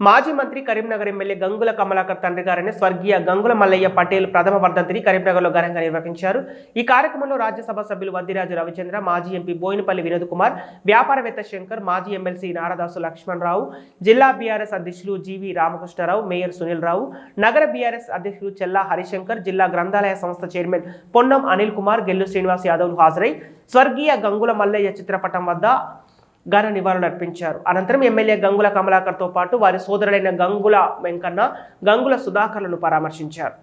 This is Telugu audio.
మాజీ మంత్రి కరీంనగర్ ఎమ్మెల్యే గంగుల కమలాకర్ తండ్రి గారిని స్వర్గీయ గంగుల మల్లయ్య పటేల్ ప్రథమ వర్ధంతిని కరీంనగర్లో ఘనంగా నిర్వహించారు. ఈ కార్యక్రమంలో రాజ్యసభ సభ్యులు వద్దిరాజు రవిచంద్ర మాజీ ఎంపీ బోయినపల్లి వినోద్ కుమార్ వ్యాపారవేత్త శంకర్ మాజీ ఎమ్మెల్సీ నారదాసు లక్ష్మణరావు జిల్లా బీఆర్ఎస్ అధ్యక్షులు జీవి రామకృష్ణారావు మేయర్ సునీల్ రావు నగర బీఆర్ఎస్ అధ్యక్షులు చెల్లా హరిశంకర్ జిల్లా గ్రంథాలయ సంస్థ చైర్మన్ పొన్నం అనిల్ కుమార్ గెల్లు శ్రీనివాస్ యాదవ్లు హాజరై స్వర్గీయ గంగుల మల్లయ్య చిత్రపటం వద్ద ఘన నివాళులర్పించారు అనంతరం ఎమ్మెల్యే గంగుల కమలాకర్తో పాటు వారి సోదరుడైన గంగుల వెంకన్న గంగుల సుధాకర్లను పరామర్శించారు.